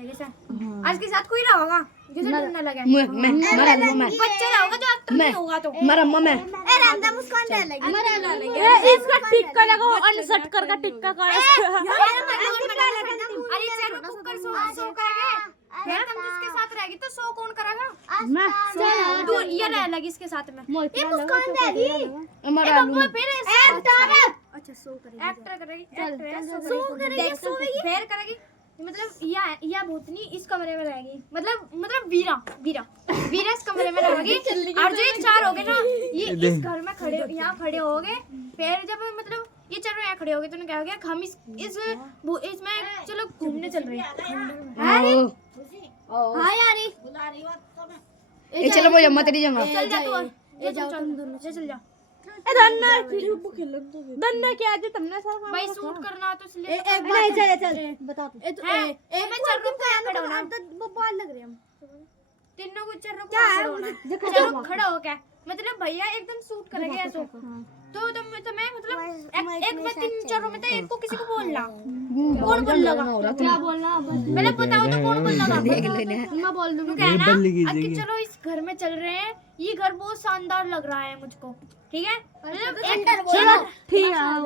काटेगी sir. आज के साथ कोई रहा होगा जिसे ढूंढने लगे। मैं बच्चा रहा होगा जो एक्टर नहीं होगा तो मरा मैं रंदा मुस्कान दे लगी इसका टिक्का लगाओ अनसट करके टिक्का कर अरे चलो कुकर सो करेंगे फिर तुम जिसके साथ रहेगी तो सो कौन करेगा? मैं तू ये रह लगी इसके साथ में। ये मुस्कान दे दी मरा लूं फिर एक्टर अच्छा सो करेगी एक्टर करेगी सो करेगी फिर करेगी मतलब या भूतनी इस कमरे में रहेगी मतलब वीरा इस कमरे में रहेगी और जो ये चार हो गए ना ये इस घर में खड़े यहाँ खड़े हो गए। फिर जब मतलब ये चारों यहाँ खड़े हो गए तो क्या हो गया हम इसमें चलो घूमने चल रहे हैं। हाँ यार ये चलो वो जम्मा तेरी जगह चल जा तू ये जाओ तुम दोनों चल जा। दन्ना क्या है तुमने सर भाई शूट करना तो इसलिए एक बार चल बता तू मैं चल रहा हूँ खड़ा होना वो बाल लग रहे हैं तीनों को चल रहा हूँ चलो खड़ा हो क्या मतलब भैया एकदम शूट करेंगे ऐसा तो मैं मतलब एक में तीन चारों में तो एक को किसी को बोलना कौन बोल लगा क्या बोलना पहले बताओ तो कौन बोल लगा मैं बोल दूंगा कहना कि चलो इस घर में चल रहे हैं ये घर बहुत शानदार लग रहा है मुझको ठीक है मतलब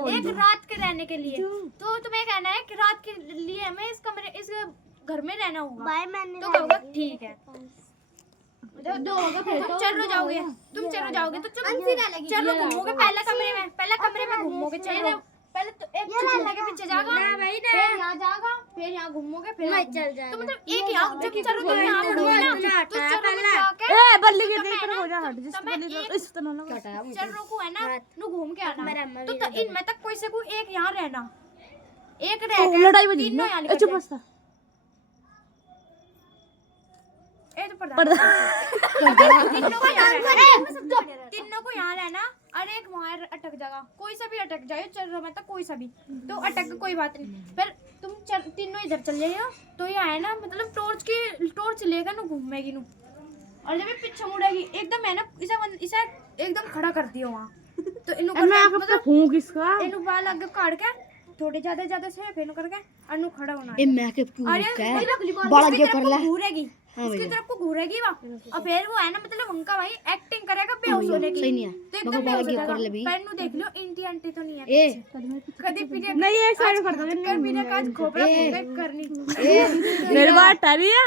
एक रात के रहने के लिए तो तुम्हें कहना है कि रात के लिए हमें इस घर में रहना होगा बाय मैंने तो कहोगे ठीक है चलो जाओगे तुम चलो जाओगे तो चलो घूमोगे पहले कमरे में घूमोगे चलो पहले तो एक के पीछे जाएगा फिर यहाँ जाएगा फिर यहाँ घूमोगे फिर चल जाएगा तो मतलब एक यहाँ जब चलो तुम यहाँ पड़ोगे ना तो चलो जाके ए बल्ली के देख हो जा हट जिस बल्ली इस तरह ना चलो को है ना नु घूम के आना तो इनमें तक कोई से कोई एक यहाँ रहना एक रह लड़ाई बजी ना अच्छा बस ए तो तीनों को यहाँ रहना और एक वहाँ अटक जाएगा कोई सा भी अटक जाए चल रहा मैं तो कोई सा भी तो अटक कोई बात नहीं फिर तुम तीनों इधर चल जाइए तो ये आए ना मतलब टॉर्च लेगा ना घूमेगी नू और जब ये पीछे मुड़ेगी एकदम है ना इसे एकदम खड़ा कर दियो वहाँ तो इन्हों मतलब फूंक इसका इन्हों बाल आगे काट के थोड़े ज्यादा से फेन करके अनु खड़ा होना ए मैं के क्यों अरे बड़ा क्यों कर ले घूरेगी उसकी तरफ को घूरेगी वो और फिर वो है ना मतलब उनका भाई एक्टिंग करेगा बेहोश होने की सही नहीं है तो एकदम बड़ा बेहोश क्यों हो कर ले जाएगा भी पैनू देख लो इंटी तो नहीं है ए कभी पीने नहीं एक साइड कर दो कर पीने का खोपड़ा करनी मेरे बात टरिया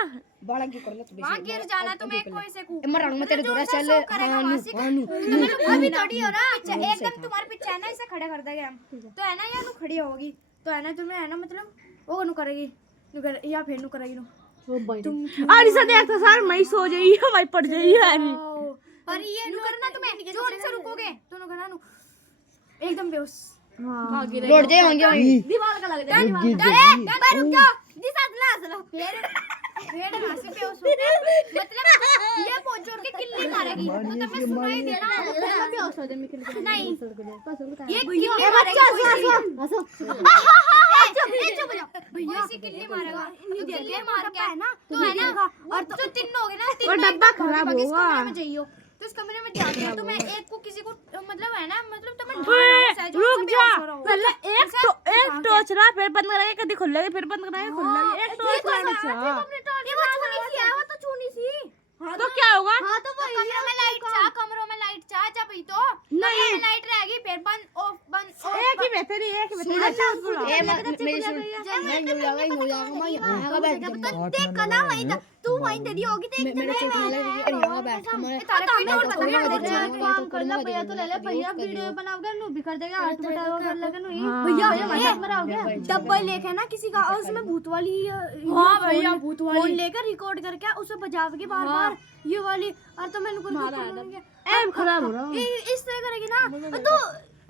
बड़ा क्यों कर ले तू वहां गिर जाना तुम्हें कोई से को मर मैं तेरे दूर चल हानु अभी थोड़ी हो रहा एकदम तुम्हारे पीछे है ना इसे खड़ा कर देंगे हम तो है ना या नु खड़ी होगी तो है ना तुम्हें है ना मतलब वो नु करेगी या फिर नु करेगी नु तुम अरे सर देख तो सर मैं सो जाई है मैं पड़ जाई है पर ये नु करना तुम्हें जोर से रुकोगे तो नु करना नु एकदम बेहोश हां लौट जाए होंगे दीवार का लग जाए अरे रुक जाओ दिशा ना चलो फिर हासिल बेहोश हो मतलब ये बहुत जोर के किल्ली मारेगी तो तुम्हें सुनाई देना बेहोश हो जाए नहीं ये भैया भैया से किल्ली मारेगा तो किल्ली मार के है ना तो है ना और तो तीनों हो गए ना वो डब्बा खराब होगा में जाइयो तो इस कमरे में जाके तो मैं एक को किसी को मतलब है ना मतलब तुम्हें रुक जा पहले एक टॉर्च रहा फिर बंद कराएगा कभी खुलेगा फिर बंद कराएगा खुलेगा एक टॉर्च लाना चाहिए ये वो छूनी सी है वो तो छूनी सी तो क्या होगा हां तो कमरों में लाइट जा जब ही तो नहीं लाइट रहेगी फिर बंद ऑफ एक ही बेहतरी एक ही बेहतरी ए मेरी सुन मैं हो जाएगा मैं यहां बैठ देख कला वहीं तू वहीं दे दी होगी तो मेरे चोट लग रही है यहां बैठ मैं काम करना भैया तो ले ले भैया वीडियो बनाओगे नु भी कर देगा हाथ बटा कर लेगा नु भैया मजाक मराओगे डब्बा लेके ना किसी का और उसमें भूत वाली हां भैया भूत वाली फोन लेकर रिकॉर्ड करके उसे बजाओगे बार-बार ये वाली और तो मैंने मारा एम खराब हो रहा इस तरह करेगी ना तो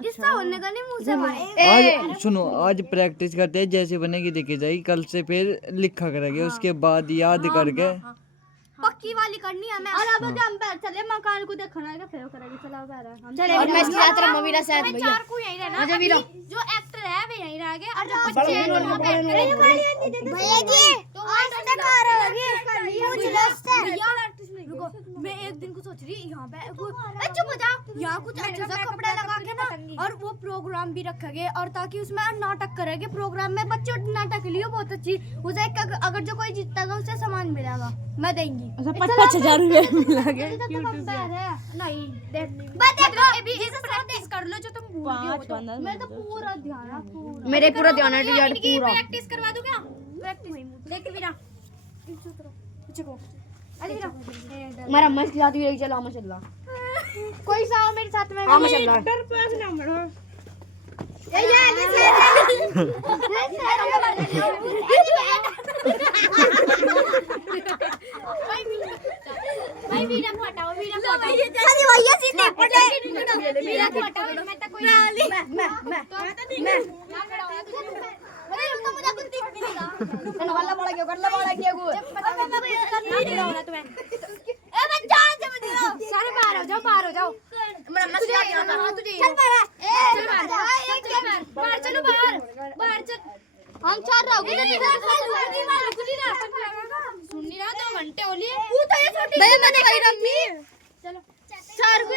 इसका होने का नहीं मुंह से मारे आज सुनो आज प्रैक्टिस करते हैं जैसे बनेगी देखी जाएगी कल से फिर लिखा करेंगे उसके बाद याद करके पक्की वाली करनी है मैं और अब हम बैठ चले मकान को देखना है फिर करेंगे चलो बैठ हम चले और मैं इसकी यात्रा मवीरा साथ भैया चार को यहीं रहना मुझे भी जो एक्टर है वे यहीं रह गए और जो बच्चे हैं भैया जी तो आज से कार होगी पूछ लो उससे भैया रुको मैं एक दिन को सोच रही यहां पे चुप हो जा यहां कुछ अच्छा सा कपड़ा लगा के ना और वो प्रोग्राम भी रखेंगे और ताकि उसमें नाटक करेंगे प्रोग्राम में बच्चों नाटक लियो बहुत अच्छी उसे अगर जो कोई जीतेगा उसे सामान मिलेगा मैं देंगी 5,000 रुपए मिलेंगे नहीं देख मतलब अभी इसे प्रैक्टिस कर लो जो तुम भूल गए हो तो। मैं तो पूरा ध्यान है पूरा मेरे पूरा ध्यान है यार इनकी पूरा प्रैक्टिस करवा दूं क्या? प्रैक्टिस देख वीरा पीछे को अरे वीरा मेरा मस्त जाती हुई चला माशाल्लाह कोई सा आओ मेरे साथ में हां माशाल्लाह भाई वीरा को हटाओ वीरा को हटाओ अरे भैया सीधे पड़े वीरा को हटाओ मैं तो कोई मैं अरे तुम मुझे कुछ दिख नहीं रहा तने वाला बड़ा क्यों कर ला बड़ा क्या को ए बच्चा समझ लो सारे बाहर हो जाओ मेरा मस्त आ गया था तुझे चल बाहर चलो बाहर चल हम चार रहोगे सुन नहीं रहा 2 घंटे हो लिए भैया मैंने कही रम्मी